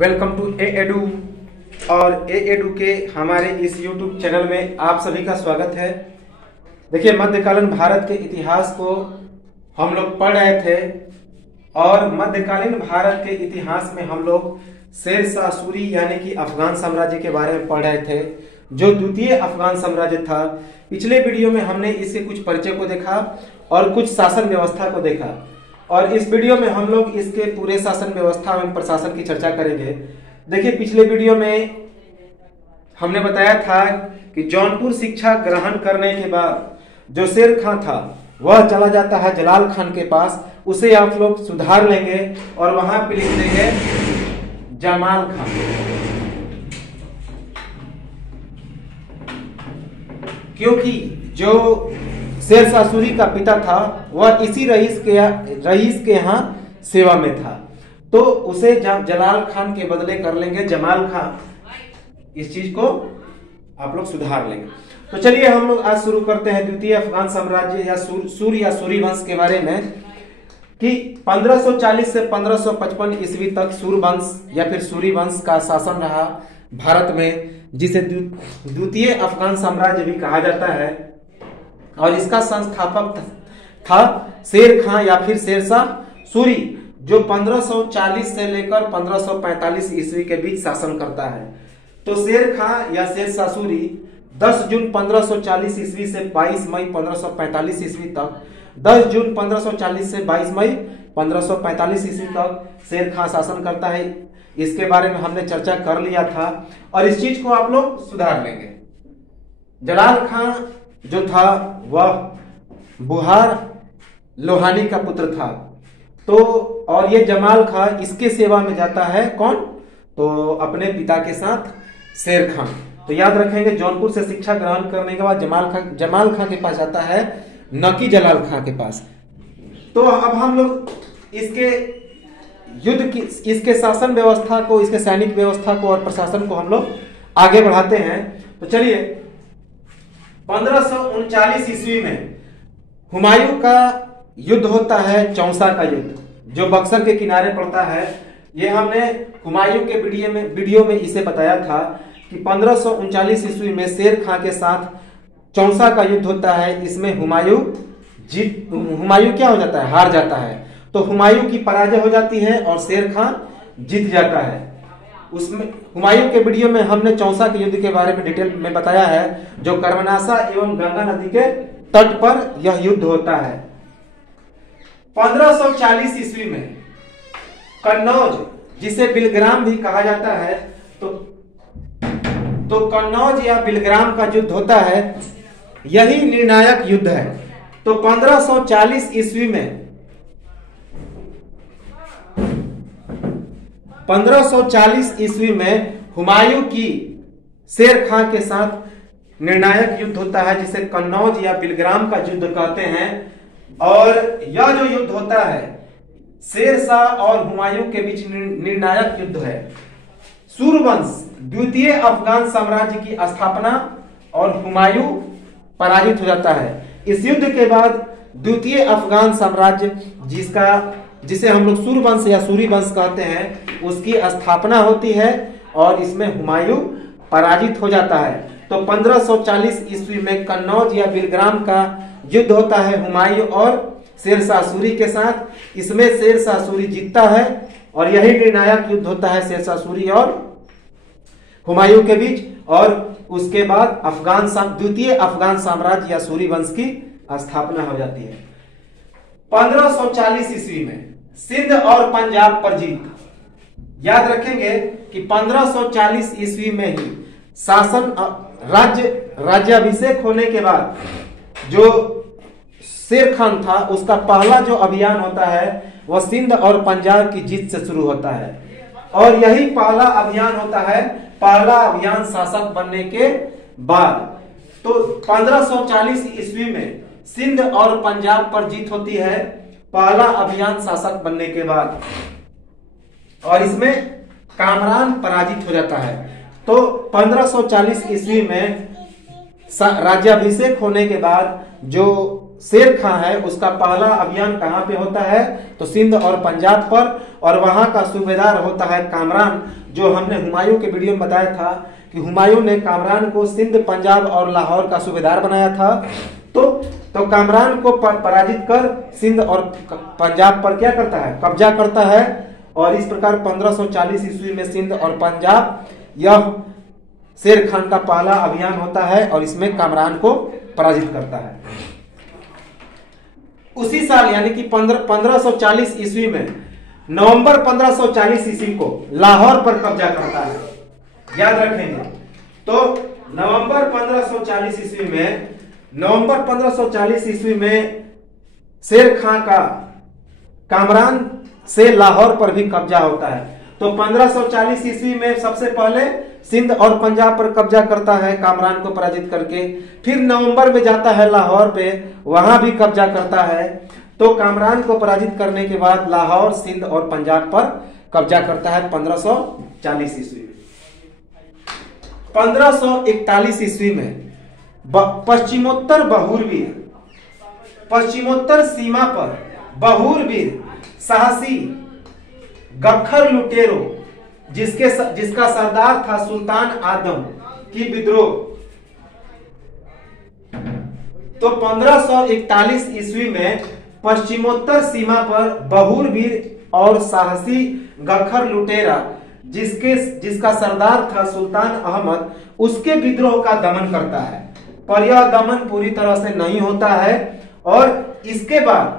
Welcome to A edu. और ए edu के हमारे इस यूट्यूब चैनल में आप सभी का स्वागत है। देखिए, मध्यकालीन भारत के इतिहास को हम लोग पढ़ रहे थे और मध्यकालीन भारत के इतिहास में हम लोग शेरशाह सूरी यानी कि अफगान साम्राज्य के बारे में पढ़ रहे थे, जो द्वितीय अफगान साम्राज्य था। पिछले वीडियो में हमने इसके कुछ परिचय को देखा और कुछ शासन व्यवस्था को देखा, और इस वीडियो में हम लोग इसके पूरे शासन व्यवस्था एवं प्रशासन की चर्चा करेंगे। देखिए, पिछले वीडियो में हमने बताया था कि जौनपुर शिक्षा ग्रहण करने के बाद जो शेर खां था वह चला जाता है जलाल खान के पास। उसे आप लोग सुधार लेंगे और वहां पे लिख देंगे जमाल खान, क्योंकि जो शेरशाह सूरी का पिता था वह इसी रईस के यहाँ सेवा में था, तो उसे जलाल खान के बदले कर लेंगे जमाल खान। इस चीज को आप लोग सुधार लेंगे। तो चलिए हम लोग आज शुरू करते हैं द्वितीय अफगान साम्राज्य या सूरी वंश के बारे में, कि 1540 से 1555 ईस्वी तक सूरवंश या फिर सूरी वंश का शासन रहा भारत में, जिसे द्वितीय अफगान साम्राज्य भी कहा जाता है। और इसका संस्थापक था शेर खां या फिर शेरशाह सूरी, जो 1540 से लेकर 1545 ईस्वी के बीच शासन करता है। तो शेर खां या शेरशाह सूरी 10 जून 1540 ईस्वी से 22 मई 1545 ईस्वी तक, 10 जून 1540 से 22 मई 1545 ईस्वी तक शेर खां शासन करता है। इसके बारे में हमने चर्चा कर लिया था और इस चीज को आप लोग सुधार लेंगे। जलाल खां जो था वह बुहार लोहानी का पुत्र था, तो और ये जमाल खां इसके सेवा में जाता है। कौन? तो अपने पिता के साथ शेर खां। तो याद रखेंगे, जौनपुर से शिक्षा ग्रहण करने के बाद जमाल खां के पास जाता है, न कि जलाल खां के पास। तो अब हम लोग इसके युद्ध की, इसके शासन व्यवस्था को, इसके सैनिक व्यवस्था को और प्रशासन को हम लोग आगे बढ़ाते हैं। तो चलिए, 1539 ईस्वी में हुमायूं का युद्ध होता है, चौसा का युद्ध, जो बक्सर के किनारे पड़ता है। ये हमने हुमायूं के वीडियो में इसे बताया था कि 1539 ईस्वी में शेर खां के साथ चौसा का युद्ध होता है। इसमें हुमायूं क्या हो जाता है? हार जाता है। तो हुमायूं की पराजय हो जाती है और शेर खां जीत जाता है। उसमें हुमायूं के वीडियो में हमने चौसा के युद्ध के बारे में डिटेल में बताया है, जो कर्मनाशा एवं गंगा नदी के तट पर यह युद्ध होता है। 1540 ईस्वी में कन्नौज, जिसे बिलग्राम भी कहा जाता है, तो कन्नौज या बिलग्राम का युद्ध होता है। यही निर्णायक युद्ध है। तो 1540 ईस्वी में 1540 ईस्वी में हुमायूं की शेर खां के साथ निर्णायक युद्ध होता है, जिसे कन्नौज या बिलग्राम का युद्ध कहते हैं। और यह जो युद्ध होता है शेरशाह और हुमायूं के बीच निर्णायक युद्ध है। सूरवंश द्वितीय अफगान साम्राज्य की स्थापना और हुमायूं पराजित हो जाता है। इस युद्ध के बाद द्वितीय अफगान साम्राज्य, जिसे हम लोग सूरवंश या सूरी वंश कहते हैं, उसकी स्थापना होती है और इसमें हुमायूं पराजित हो जाता है। तो 1540 ईस्वी में कन्नौज या बिलग्राम का युद्ध होता है हुमायूं और शेरशाह सूरी के साथ। इसमें शेरशाह सूरी जीतता है और यही निर्णायक युद्ध होता है शेरशाह सूरी और हुमायूं के बीच। और उसके बाद द्वितीय अफगान साम्राज्य या सूरी वंश की स्थापना हो जाती है। 1540 ईस्वी में सिंध और पंजाब पर जीत। याद रखेंगे कि 1540 ईस्वी में ही शासन राज्याभिषेक होने के बाद जो शेर खान था, उसका पहला जो अभियान होता है वह सिंध और पंजाब की जीत से शुरू होता है। और यही पहला अभियान होता है, पहला अभियान शासक बनने के बाद। तो 1540 ईस्वी में सिंध और पंजाब पर जीत होती है, पहला अभियान शासक बनने के बाद, और इसमें कामरान पराजित हो जाता है। तो 1540 ईस्वी में राज्याभिषेक होने के बाद जो शेर खां है, उसका पहला अभियान कहां पे होता है? तो सिंध और पंजाब पर, और वहां का सूबेदार होता है कामरान। जो हमने हुमायूं के वीडियो में बताया था कि हुमायूं ने कामरान को सिंध, पंजाब और लाहौर का सूबेदार बनाया था। तो कामरान को पराजित कर सिंध और पंजाब पर क्या करता है, कब्जा करता है। और इस प्रकार 1540 ईस्वी में सिंध और पंजाब, यह शेर खान का पहला अभियान होता है और इसमें कामरान को पराजित करता है। उसी साल यानी कि 1540 ईस्वी में नवंबर 1540 ईस्वी को लाहौर पर कब्जा करता है, याद रखेंगे। तो नवंबर 1540 ईस्वी में शेर खान का कामरान से लाहौर पर भी कब्जा होता है। तो 1540 ईस्वी में सबसे पहले सिंध और पंजाब पर कब्जा करता है कामरान को पराजित करके, फिर नवंबर में जाता है लाहौर पे, वहां भी कब्जा करता है। तो कामरान को पराजित करने के बाद लाहौर, सिंध और पंजाब पर कब्जा करता है 1540 ईस्वी में। 1541 ईस्वी में पश्चिमोत्तर सीमा पर बहुरवीर साहसी गखर लुटेरो जिसका सरदार था सुल्तान आदम की विद्रोह। तो 1541 ईस्वी में पश्चिमोत्तर सीमा पर बहुरवीर और साहसी गखर लुटेरा जिसका सरदार था सुल्तान अहमद, उसके विद्रोह का दमन करता है। पर यह दमन पूरी तरह से नहीं होता है और इसके बाद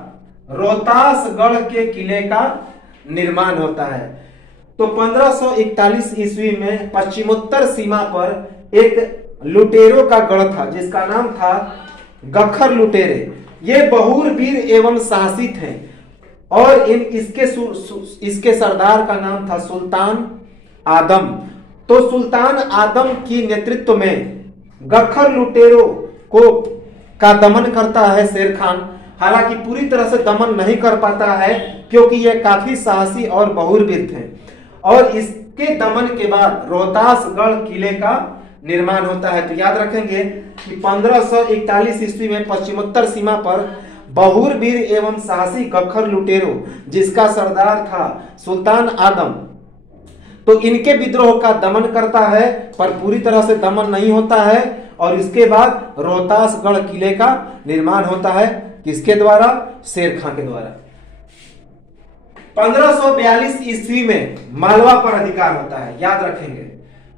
रोहतासगढ़ के किले का निर्माण होता है। तो 1541 ईस्वी में पश्चिमोत्तर सीमा पर एक लुटेरों का गढ़ था जिसका नाम था गखर लुटेरे। ये बहुरवीर एवं साहसी थे और इसके सरदार का नाम था सुल्तान आदम। तो सुल्तान आदम की नेतृत्व में गखर लुटेरों का दमन करता है शेर खान। हालांकि पूरी तरह से दमन नहीं कर पाता है क्योंकि ये काफी साहसी और बहुरवीर थे। और इसके दमन के बाद रोहतासगढ़ किले का निर्माण होता है। तो याद रखेंगे कि 1541 ईस्वी में पश्चिमोत्तर सीमा पर बहुरवीर एवं साहसी गखर लुटेरो जिसका सरदार था सुल्तान आदम, तो इनके विद्रोह का दमन करता है पर पूरी तरह से दमन नहीं होता है। और इसके बाद रोहतासगढ़ किले का निर्माण होता है, किसके द्वारा, शेर खान के द्वारा। 1542 ईस्वी में मालवा पर अधिकार होता है, याद रखेंगे।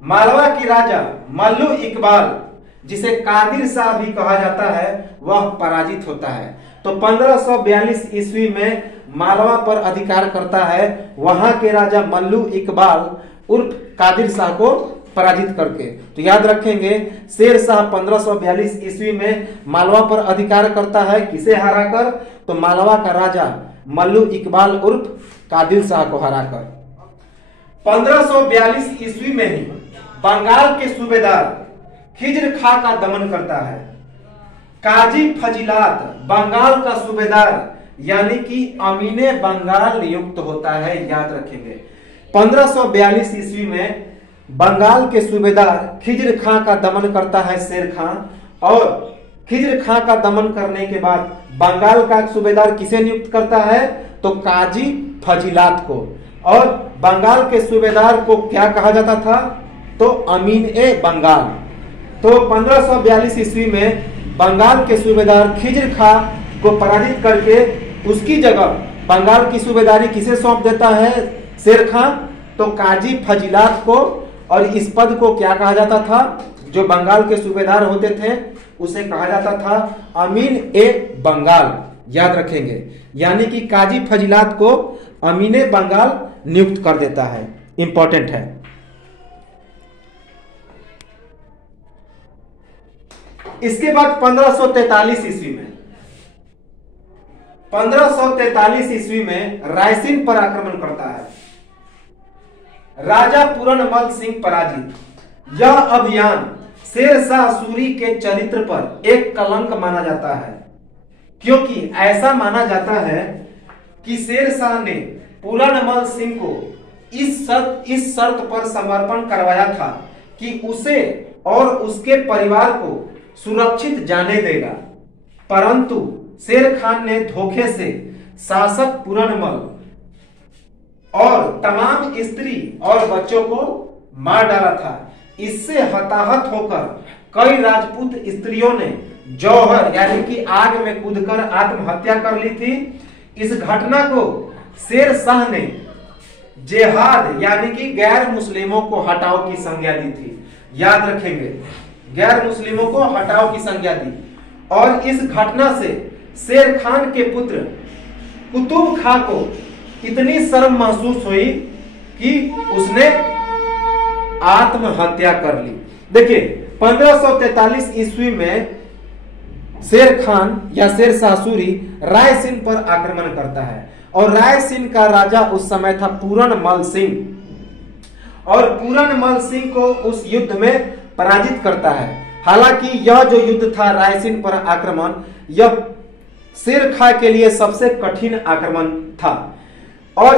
मालवा की राजा मल्लू इकबाल, जिसे कादिर शाह भी कहा जाता है, वह पराजित होता है। तो 1542 ईस्वी में मालवा पर अधिकार करता है वहां के राजा मल्लू इकबाल उर्फ कादिर शाह को पराजित करके। तो याद रखेंगे शेर शाह 1542 ईस्वी में मालवा पर अधिकार करता है, किसे हराकर, तो मालवा का राजा मल्लू इकबाल उर्फ कादिर शाह को हराकर। 1542 ईस्वी में ही बंगाल के सूबेदार खिज्र खां का दमन करता है। काजी फजीलात बंगाल का सूबेदार यानी कि अमीने बंगाल नियुक्त होता है, याद रखेंगे। 1542 ईस्वी में बंगाल के सूबेदार खिज्र खां का दमन करता है शेर खां। और खिज्र खां का दमन करने के बाद बंगाल का सूबेदार किसे नियुक्त करता है, तो काजी फजीलात को। और बंगाल के सूबेदार को क्या कहा जाता था, तो अमीन ए बंगाल। तो 1542 ईस्वी में बंगाल के सूबेदार खिज्र खां को पराजित करके उसकी जगह बंगाल की सूबेदारी किसे सौंप देता है, शेर खां, तो काजी फजीलात को। और इस पद को क्या कहा जाता था, जो बंगाल के सूबेदार होते थे उसे कहा जाता था अमीन ए बंगाल, याद रखेंगे। यानी कि काजी फजीलात को अमीन ए बंगाल नियुक्त कर देता है, इंपॉर्टेंट है। इसके बाद 1543 ईस्वी में रायसीन पर आक्रमण करता है। राजा पूरनमल सिंह पराजित। यह अभियान शेर शाह सूरी के चरित्र पर एक कलंक माना जाता है, क्योंकि ऐसा माना जाता है कि शेर शाह ने पूरनमल सिंह को इस शर्त पर समर्पण करवाया था कि उसे और उसके परिवार को सुरक्षित जाने देगा, परंतु शेर खान ने धोखे से शासक पूरनमल और तमाम स्त्री और बच्चों को मार डाला था। इससे हताहत होकर कई राजपूत स्त्रियों ने जौहर यानी कि आग में कूदकर आत्महत्या कर ली थी। इस घटना को शेर शाह ने जिहाद यानी कि गैर मुस्लिमों को हटाओ की संज्ञा दी थी। याद रखेंगे, गैर मुस्लिमों को हटाओ की संज्ञा दी। और इस घटना से शेर खान के पुत्र कुतुब खां को इतनी शर्म महसूस हुई कि उसने आत्महत्या कर ली। देखिए 1543 ईस्वी में शेर खान या शेर शाह सूरी रायसेन पर आक्रमण करता है और रायसेन का राजा उस समय था पूरनमल सिंह और पूरनमल सिंह को उस युद्ध में पराजित करता है। हालांकि यह जो युद्ध था रायसेन पर आक्रमण, यह शेर खां के लिए सबसे कठिन आक्रमण था और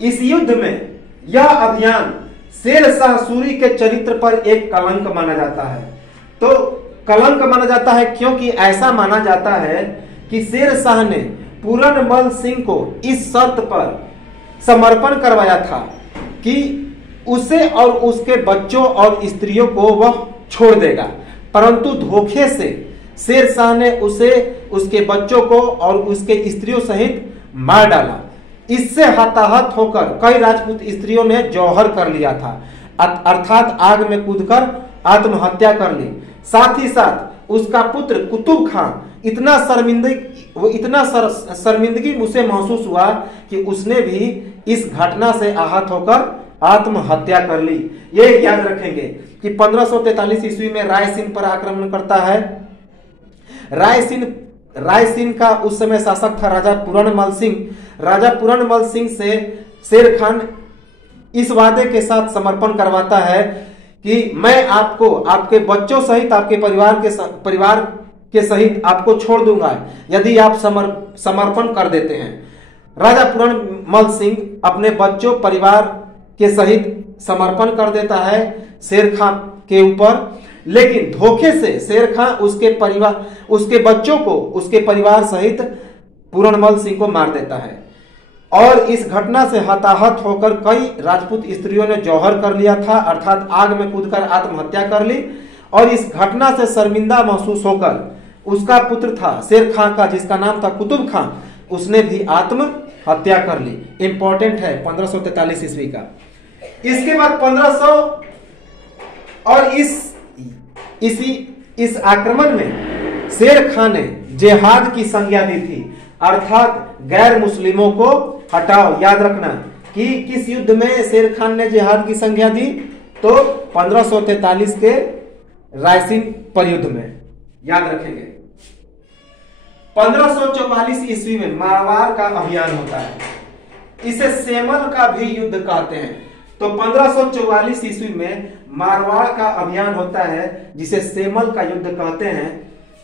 इस युद्ध में यह अभियान शेर शाह सूरी के चरित्र पर एक कलंक माना जाता है। तो कलंक माना जाता है क्योंकि ऐसा माना जाता है कि शेर शाह ने पूरनमल सिंह को इस शर्त पर समर्पण करवाया था कि उसे और उसके बच्चों और स्त्रियों को वह छोड़ देगा, परंतु धोखे से शेर शाह ने उसे, उसके बच्चों को और उसके स्त्रियों सहित मार डाला। इससे हताहत होकर कई राजपूत स्त्रियों ने जौहर कर लिया था, अर्थात आग में कूदकर आत्महत्या कर ली। साथ ही साथ उसका पुत्र कुतुब खां इतना शर्मिंदगी उसे महसूस हुआ कि उसने भी इस घटना से आहत होकर आत्महत्या कर ली। ये याद रखेंगे कि 1543 ईस्वी में रायसेन पर आक्रमण करता है। रायसेन का उस समय शासक था राजा पूरनमल सिंह। राजा पूरनमल सिंह से शेर खान इस वादे के साथ समर्पण करवाता है कि मैं आपको आपके बच्चों सहित आपके परिवार के सहित आपको छोड़ दूंगा यदि आप समर्पण कर देते हैं। राजा पूरनमल सिंह अपने बच्चों परिवार के सहित समर्पण कर देता है शेर खां के ऊपर, लेकिन धोखे से शेर खां उसके बच्चों को उसके परिवार सहित पूरनमल सिंह को मार देता है। और इस घटना से हताहत होकर कई राजपूत स्त्रियों ने जौहर कर लिया था, अर्थात आग में कूदकर आत्महत्या कर ली। और इस घटना से शर्मिंदा महसूस होकर उसका पुत्र था शेर खां का, जिसका नाम था कुतुब खां, उसने भी आत्महत्या कर ली। इंपॉर्टेंट है 1543 ईस्वी का। इसके बाद 1500 और इस आक्रमण में शेर खां ने जिहाद की संज्ञा दी थी, अर्थात गैर मुस्लिमों को हटाओ। याद रखना कि किस युद्ध में शेर खान ने जिहाद की संज्ञा दी, तो 1543 के रायसेन पर युद्ध में। याद रखेंगे 1544 ईस्वी में मारवाड़ का अभियान होता है, इसे सेमल का भी युद्ध कहते हैं। तो 1544 ईस्वी में मारवाड़ का अभियान होता है जिसे सेमल का युद्ध कहते हैं।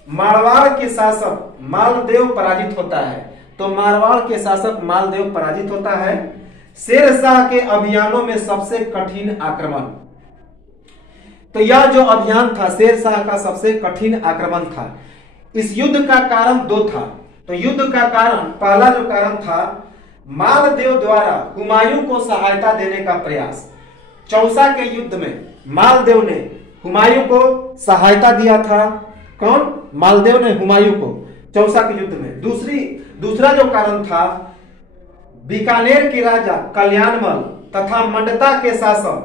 मारवाड़ के शासक मालदेव पराजित होता है। तो मारवाड़ के शासक मालदेव पराजित होता है। शेर शाह के अभियानों में सबसे कठिन आक्रमण, तो यह जो अभियान था शेर शाह का सबसे कठिन आक्रमण था। इस युद्ध का कारण दो था। तो युद्ध का कारण, पहला जो कारण था मालदेव द्वारा हुमायूं को सहायता देने का प्रयास। चौसा के युद्ध में मालदेव ने हुमायूं को सहायता दिया था। कौन? मालदेव ने हुमायूं को चौसा के युद्ध में। दूसरा जो कारण था बीकानेर के राजा कल्याणमल तथा मंडता के शासक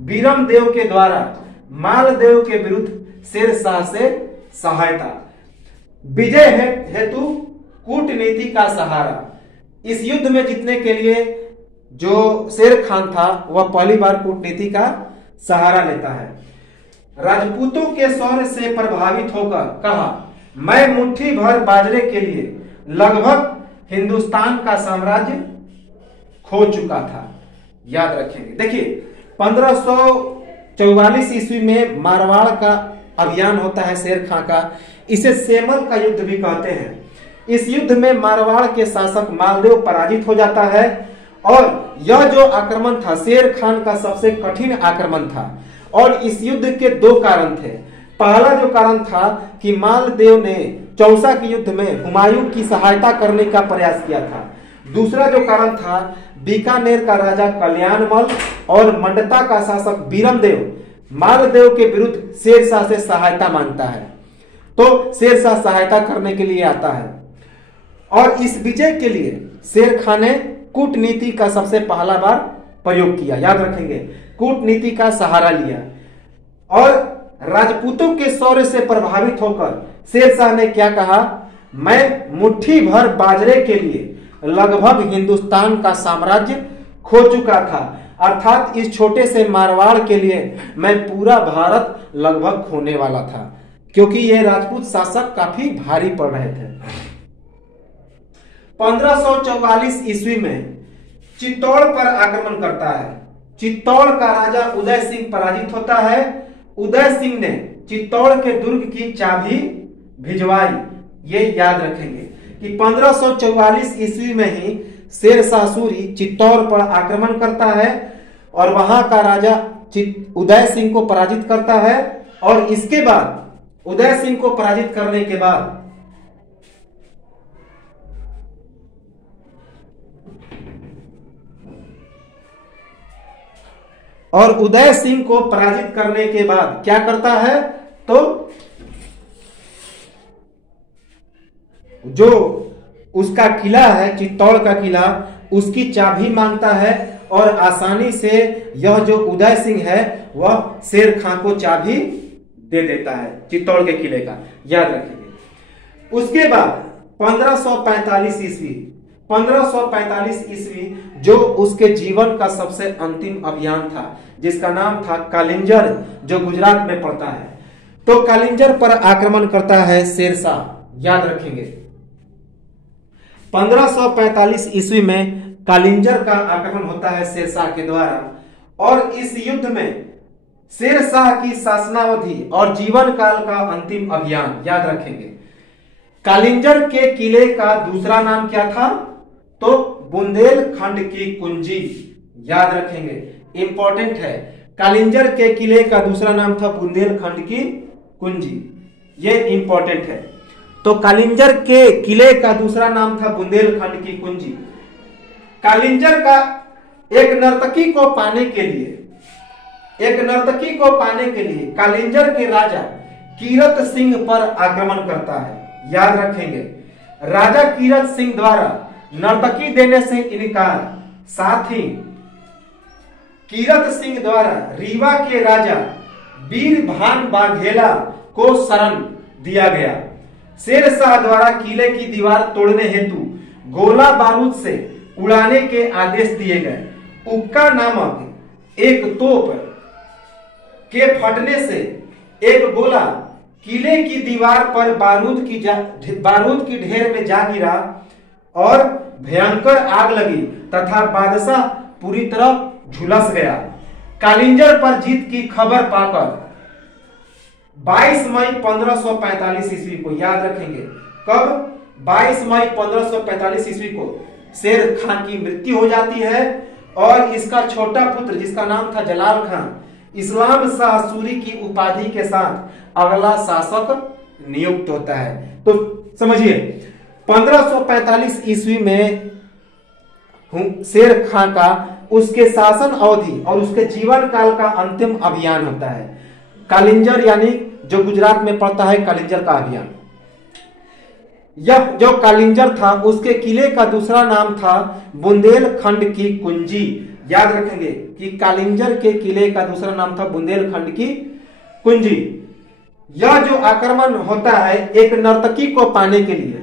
बीरमदेव के द्वारा मालदेव के विरुद्ध शेर शाह से सहायता। विजय हेतु कूटनीति का सहारा। इस युद्ध में जीतने के लिए जो शेर खान था वह पहली बार कूटनीति का सहारा लेता है। राजपूतों के शौर्य से प्रभावित होकर कहा, मैं मुट्ठी भर बाजरे के लिए लगभग हिंदुस्तान का साम्राज्य खो चुका था। याद रखेंगे। देखिए 1544 ईस्वी में मारवाड़ का अभियान होता है शेर खां का, इसे सेमल का युद्ध भी कहते हैं। इस युद्ध में मारवाड़ के शासक मालदेव पराजित हो जाता है और यह जो आक्रमण था शेर खान का सबसे कठिन आक्रमण था। और इस युद्ध के दो कारण थे। पहला जो कारण था कि मालदेव ने चौसा के युद्ध में हुमायूं की सहायता करने का प्रयास किया था। दूसरा जो कारण था बीकानेर का राजा कल्याणमल और मंडता का शासक बीरमदेव मालदेव के विरुद्ध शेरशाह से सहायता मांगता है। तो शेरशाह सहायता करने के लिए आता है और इस विजय के लिए शेर खान ने कूटनीति का सबसे पहला बार प्रयोग किया। याद रखेंगे, कूटनीति का सहारा लिया और राजपूतों के शौर्य से प्रभावित होकर शेरशाह ने क्या कहा, मैं मुट्ठी भर बाजरे के लिए लगभग हिंदुस्तान का साम्राज्य खो चुका था, अर्थात इस छोटे से मारवाड़ के लिए मैं पूरा भारत लगभग खोने वाला था, क्योंकि ये राजपूत शासक काफी भारी पड़ रहे थे। 1544 ईस्वी में चित्तौड़ पर आक्रमण करता है। चित्तौड़ का राजा उदय सिंह पराजित होता है। उदय सिंह ने चित्तौड़ के दुर्ग की चाबी भिजवाई। ये याद रखेंगे कि 1544 ईस्वी में ही शेरशाह सूरी चित्तौड़ पर आक्रमण करता है और वहां का राजा उदय सिंह को पराजित करता है। और इसके बाद उदय सिंह को पराजित करने के बाद उदय सिंह को पराजित करने के बाद क्या करता है, तो जो उसका किला है, चित्तौड़ का किला, उसकी चाबी मांगता है और आसानी से यह जो उदय सिंह है वह शेर खां को चाबी दे देता है चित्तौड़ के किले का। याद रखिए। उसके बाद 1545 ईस्वी जो उसके जीवन का सबसे अंतिम अभियान था, जिसका नाम था कालिंजर, जो गुजरात में पड़ता है। तो कालिंजर पर आक्रमण करता है शेरशाह। याद रखेंगे, 1545 ईस्वी में कालिंजर का आक्रमण होता है शेरशाह के द्वारा और इस युद्ध में शेरशाह की शासनावधि और जीवन काल का अंतिम अभियान। याद रखेंगे, कालिंजर के किले का दूसरा नाम क्या था, तो बुंदेलखंड की कुंजी। याद रखेंगे, इंपॉर्टेंट है। कालिंजर के किले का दूसरा नाम था बुंदेलखंड की कुंजी। ये इंपॉर्टेंट है। तो कालिंजर के किले का दूसरा नाम था बुंदेलखंड की कुंजी। कालिंजर का एक नर्तकी को पाने के लिए कालिंजर के राजा कीरत सिंह पर आक्रमण करता है। याद रखेंगे, राजा कीरत सिंह द्वारा नर्तकी देने से इनकार, साथ ही कीरत सिंह द्वारा रीवा के राजा वीरभान बाघेला को शरण दिया गया। शेरशाह द्वारा किले की दीवार तोड़ने हेतु गोला बारूद से उड़ाने के आदेश दिए गए। उक्का नामक एक तोप के फटने से एक गोला किले की दीवार पर बारूद की ढेर में जा गिरा और भयंकर आग लगी तथा बादशाह पूरी तरह झुलस गया। कालिंजर पर जीत की खबर पाकर 22 मई 1545 ईस्वी को, याद रखेंगे कब, 22 मई 1545 ईस्वी को शेर खान की मृत्यु हो जाती है और इसका छोटा पुत्र जिसका नाम था जलाल खान इस्लाम शाह सूरी की उपाधि के साथ अगला शासक नियुक्त होता है। तो समझिए, 1545 ईस्वी में शेर खान का उसके शासन अवधि और उसके जीवन काल का अंतिम अभियान होता है कालिंजर, यानी जो गुजरात में पड़ता है कालिंजर का अभियान। यह जो कालिंजर था उसके किले का दूसरा नाम था बुंदेलखंड की कुंजी। याद रखेंगे कि कालिंजर के किले का दूसरा नाम था बुंदेलखंड की कुंजी। यह जो आक्रमण होता है एक नर्तकी को पाने के लिए,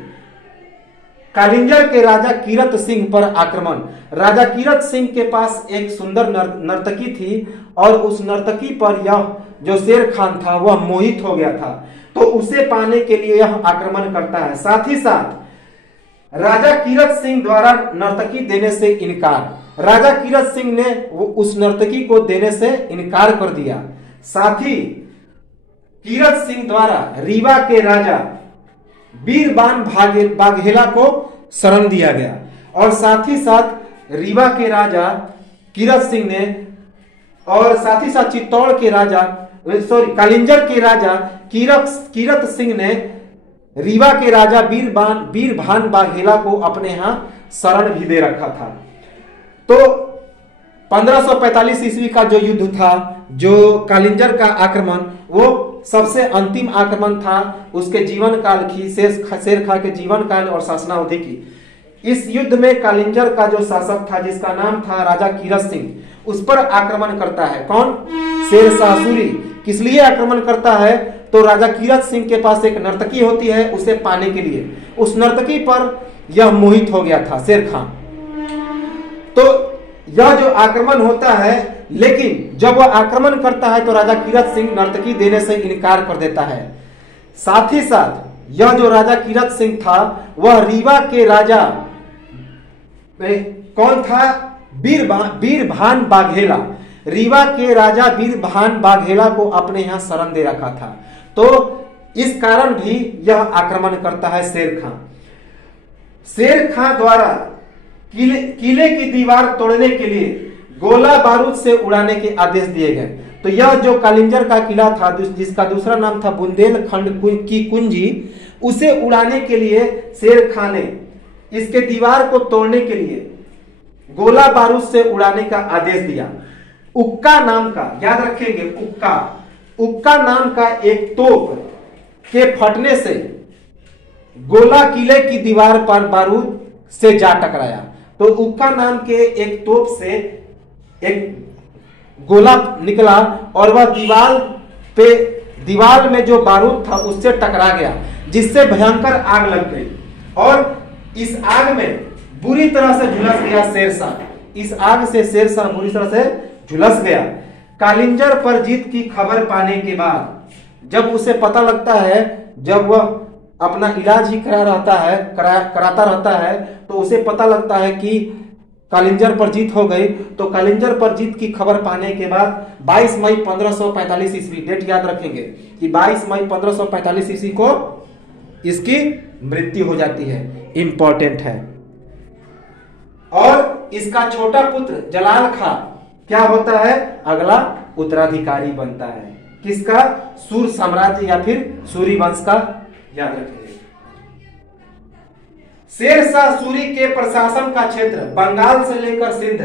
कालिंजर के राजा कीरत सिंह पर आक्रमण। राजा कीरत सिंह के पास एक सुंदर नर्तकी थी और उस नर्तकी पर यह जो शेर खान था वह मोहित हो गया था, तो उसे पाने के लिए यह आक्रमण करता है। साथ ही साथ राजा कीरत सिंह द्वारा नर्तकी देने से इनकार, राजा कीरत सिंह ने उस नर्तकी को देने से इनकार कर दिया। साथ ही कीरत सिंह द्वारा रीवा के राजा वीरबान बाघेला को शरण दिया गया और साथ ही साथ रीवा के राजा कीरत सिंह ने और साथ ही साथ चित्तौड़ के राजा कालिंजर के राजा कीरत सिंह ने रीवा के राजा वीरभान बाघेला को अपने यहां शरण भी दे रखा था। तो 1545 ईस्वी का जो युद्ध था, जो कालिंजर का आक्रमण, वो सबसे अंतिम आक्रमण था उसके जीवन काल की, शेर खां के जीवन काल और शासनावधि की। इस युद्ध में कालिंजर का जो शासक था जिसका नाम था राजा कीरत सिंह, उस पर आक्रमण करता है कौन? शेरशाह सूरी। किस लिए आक्रमण करता है? तो राजा कीरत सिंह के पास एक नर्तकी होती है, उसे पाने के लिए। उस नर्तकी पर यह मोहित हो गया था शेर खां। तो यह जो आक्रमण होता है, लेकिन जब वह आक्रमण करता है तो राजा कीरत सिंह नर्तकी देने से इनकार कर देता है। साथ ही साथ यह जो राजा कीरत सिंह था वह रीवा के राजा कौन था? बीरभान बाघेला। रीवा के राजा बीरभान बाघेला को अपने यहां शरण दे रखा था। तो इस कारण भी यह आक्रमण करता है शेर खां। शेर खां द्वारा किले की दीवार तोड़ने के लिए गोला बारूद से उड़ाने के आदेश दिए गए। तो यह जो कालिंजर का किला था जिसका दूसरा नाम था बुंदेलखंड की कुंजी, उसे उड़ाने के लिए शेर खां ने इसके दीवार को तोड़ने के लिए गोला बारूद से उड़ाने का आदेश दिया। उक्का नाम का, याद रखेंगे, उक्का नाम का एक तोप के फटने से गोला किले की दीवार पर बारूद से जा टकराया। तो उक्का नाम के एक तोप से एक गोला निकला और वह दीवार में जो बारूद था उससे टकरा गया, जिससे भयंकर आग लग गई और इस आग में बुरी तरह से झुलस गया शेरशाह। इस आग से शेरशाह बुरी तरह से झुलस गया। कालिंजर पर जीत की खबर पाने के बाद जब उसे पता लगता है, जब वह अपना इलाज ही कराता रहता है तो उसे पता लगता है कि कालिंजर पर जीत हो गई। तो कालिंजर पर जीत की खबर पाने के बाद 22 मई 1545 ईस्वी, डेट याद रखेंगे कि 22 मई 1545 ईस्वी को इसकी मृत्यु हो जाती है। इंपॉर्टेंट है। और इसका छोटा पुत्र जलाल खां क्या होता है? अगला उत्तराधिकारी बनता है। किसका? सूर साम्राज्य या फिर सूरी वंश का, याद रखेंगे। शेरशाह सूरी के प्रशासन का क्षेत्र बंगाल से लेकर सिंध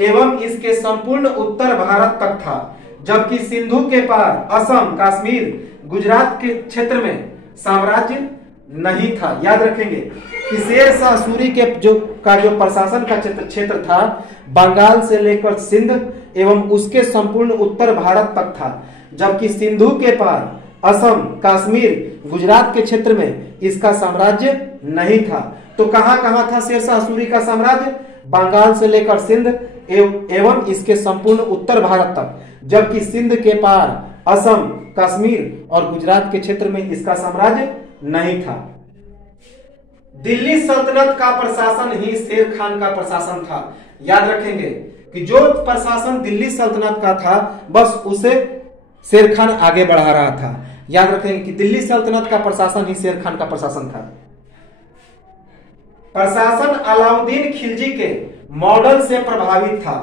एवं इसके संपूर्ण उत्तर भारत तक था, जबकि सिंधु के पार असम, कश्मीर, गुजरात के क्षेत्र में साम्राज्य नहीं था। याद रखेंगे कि शेरशाह सूरी के जो प्रशासन का क्षेत्र था बंगाल से लेकर सिंध एवं उसके संपूर्ण उत्तर भारत तक था, जबकि सिंधु के पार असम, कश्मीर, गुजरात के क्षेत्र में इसका साम्राज्य नहीं था। तो कहां कहां था शेरशाह सूरी का साम्राज्य? बंगाल से लेकर सिंध एवं इसके संपूर्ण उत्तर भारत तक, जबकि सिंध के पार असम, कश्मीर और गुजरात के क्षेत्र में इसका साम्राज्य नहीं था। दिल्ली सल्तनत का प्रशासन ही शेर खान का प्रशासन था। याद रखेंगे कि जो प्रशासन दिल्ली सल्तनत का था बस उसे शेर खान आगे बढ़ा रहा था। याद रखेंगे कि दिल्ली सल्तनत का प्रशासन ही शेर खान का प्रशासन था। प्रशासन अलाउद्दीन खिलजी के मॉडल से प्रभावित था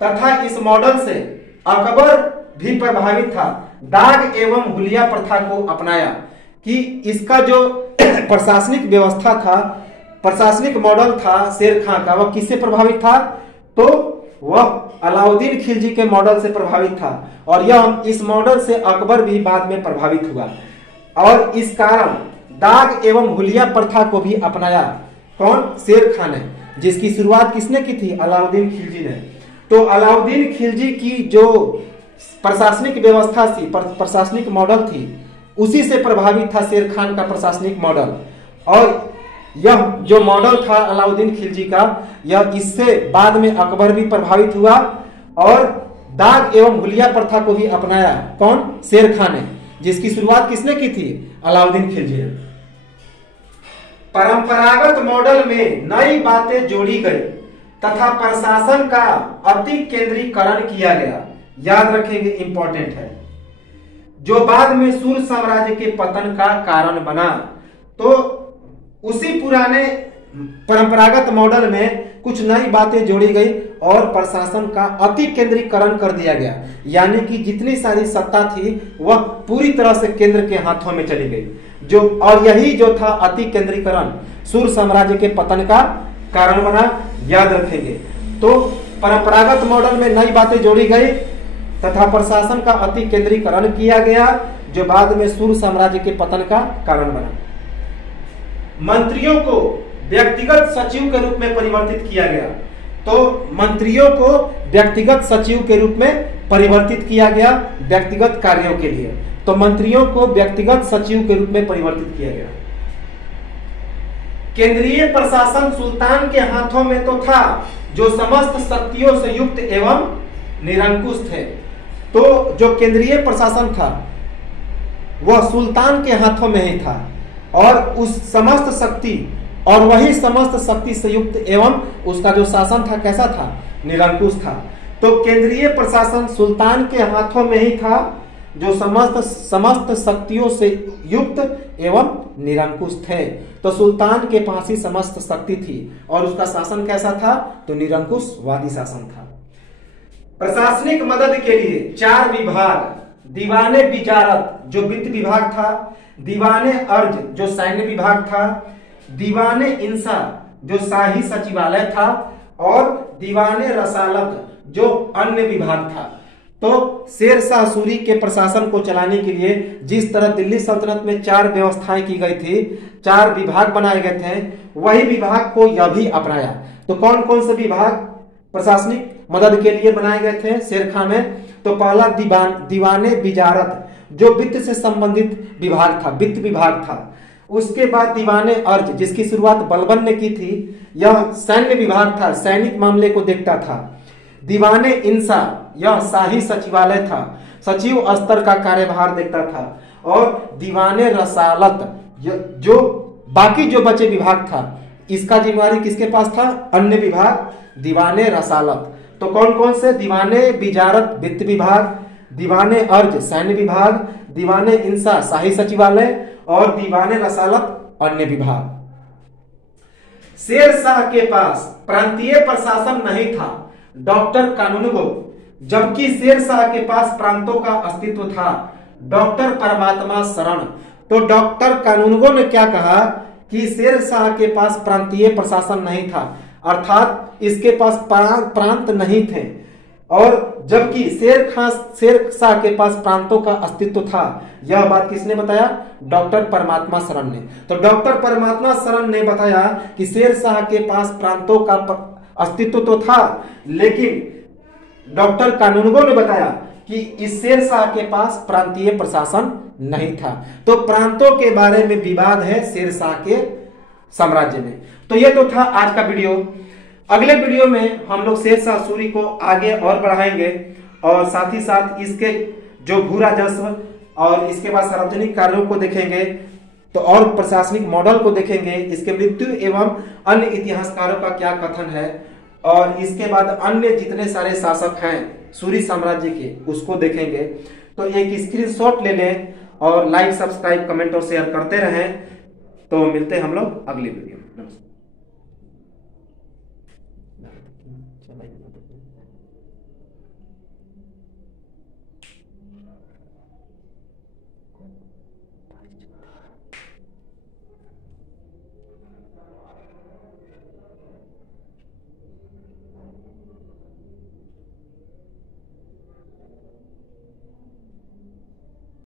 तथा इस मॉडल से अकबर भी प्रभावित था। दाग एवं हुलिया प्रथा को अपनाया कि इसका जो प्रशासनिक व्यवस्था था, प्रशासनिक मॉडल था शेर खां का, वह किससे प्रभावित था? तो वह अलाउद्दीन खिलजी के मॉडल से प्रभावित था और यह इस मॉडल से अकबर भी बाद में प्रभावित हुआ और इस कारण दाग एवं हुलिया प्रथा को भी अपनाया। कौन? शेर खान ने, जिसकी शुरुआत किसने की थी? अलाउद्दीन खिलजी ने। तो अलाउद्दीन खिलजी की जो प्रशासनिक व्यवस्था थी, प्रशासनिक मॉडल थी, उसी से प्रभावित था शेर खान का प्रशासनिक मॉडल। और यह जो मॉडल था अलाउद्दीन खिलजी का, यह इससे बाद में अकबर भी प्रभावित हुआ और दाग एवं हुलिया प्रथा को भी अपनाया। कौन? शेर खान ने, जिसकी शुरुआत किसने की थी? अलाउद्दीन खिलजी ने। परंपरागत मॉडल में नई बातें जोड़ी गई तथा प्रशासन का अति केंद्रीकरण किया गया। याद रखेंगे, इंपॉर्टेंट है, जो बाद में सूर साम्राज्य के पतन का कारण बना। तो उसी पुराने परंपरागत मॉडल में कुछ नई बातें जोड़ी गई और प्रशासन का अति केंद्रीकरण कर दिया गया, यानी कि जितनी सारी सत्ता थी वह पूरी तरह से केंद्र के हाथों में चली गई। और यही जो था अति केंद्रीकरण सूर साम्राज्य के पतन का कारण बना। याद रखेंगे। तो परंपरागत मॉडल में नई बातें जोड़ी गई तथा प्रशासन का अति केंद्रीकरण किया गया, जो बाद में सूर्य साम्राज्य के पतन का कारण बना। मंत्रियों को व्यक्तिगत सचिव के रूप में परिवर्तित किया गया। तो मंत्रियों को व्यक्तिगत सचिव के रूप में परिवर्तित किया गया व्यक्तिगत कार्यों के लिए। तो मंत्रियों को व्यक्तिगत सचिव के रूप में परिवर्तित किया गया। केंद्रीय प्रशासन सुल्तान के हाथों में तो था, जो समस्त शक्तियों से युक्त एवं निरंकुश थे। तो जो केंद्रीय प्रशासन था वह सुल्तान के हाथों में ही था, और उस समस्त शक्ति और वही समस्त शक्ति से युक्त एवं उसका जो शासन था कैसा था, निरंकुश था। तो केंद्रीय प्रशासन सुल्तान के हाथों में ही था, जो समस्त शक्तियों से युक्त एवं निरंकुश थे। तो सुल्तान के पास ही समस्त शक्ति थी और उसका शासन कैसा था, तो निरंकुशवादी शासन था। प्रशासनिक मदद के लिए 4 विभाग, दीवाने बिजारत जो वित्त विभाग था, दीवाने अर्ज जो सैन्य विभाग था, दीवाने इंसा जो शाही सचिवालय था, और दीवाने रसालत जो अन्य विभाग था। तो शेर शाह सूरी के प्रशासन को चलाने के लिए जिस तरह दिल्ली सल्तनत में 4 व्यवस्थाएं की गई थी, 4 विभाग बनाए गए थे, वही विभाग को यह भी अपनाया। तो कौन कौन से विभाग प्रशासनिक मदद के लिए बनाए गए थे शेर खां में? तो पहला दीवाने बिजारत जो वित्त से संबंधित विभाग था, वित्त विभाग था। उसके बाद दीवाने अर्ज जिसकी शुरुआत बलबन ने की थी, यह सैन्य विभाग था, सैनिक मामले को देखता था। दीवाने इंसा यह शाही सचिवालय था, सचिव स्तर का कार्यभार देखता था। और दीवाने रसालत जो बाकी जो बचे विभाग था, इसका जिम्मेवारी किसके पास था? अन्य विभाग, दीवाने रसालत। तो कौन कौन से? दीवाने बिजारत वित्त विभाग, दीवाने अर्ज सैन्य विभाग, दीवाने इंसा शाही सचिवालय, और दीवाने रसालत अन्य विभाग। शेर शाह के पास प्रांतीय प्रशासन नहीं था, डॉक्टर कानूनगो, जबकि शेर शाह के पास प्रांतों का अस्तित्व था, डॉक्टर परमात्मा शरण। तो डॉक्टर कानूनगो ने क्या कहा कि शेर शाह के पास प्रांतीय प्रशासन नहीं था, अर्थात इसके पास प्रांत नहीं थे, और जबकि शेर शाह के पास प्रांतों का अस्तित्व था। यह बात किसने बताया? डॉक्टर परमात्मा शरण ने। तो डॉक्टर परमात्मा शरण ने बताया कि शेर शाह के पास प्रांतों का अस्तित्व तो था, लेकिन डॉक्टर कानूनगो ने बताया कि इस शेर शाह के पास प्रांतीय प्रशासन नहीं था। तो प्रांतों के बारे में विवाद है शेर शाह के साम्राज्य में। तो यह तो था आज का वीडियो। अगले वीडियो में हम लोग शेर शाह सूरी को आगे और बढ़ाएंगे, और साथ ही साथ इसके जो भू राजस्व और इसके बाद सार्वजनिक कार्यों को देखेंगे, तो और प्रशासनिक मॉडल को देखेंगे, इसके मृत्यु एवं अन्य इतिहासकारों का क्या कथन है, और इसके बाद अन्य जितने सारे शासक हैं सूरी साम्राज्य के उसको देखेंगे। तो एक स्क्रीनशॉट ले लें और लाइक, सब्सक्राइब, कमेंट और शेयर करते रहें। तो मिलते हैं हम लोग अगली वीडियो में। नमस्कार।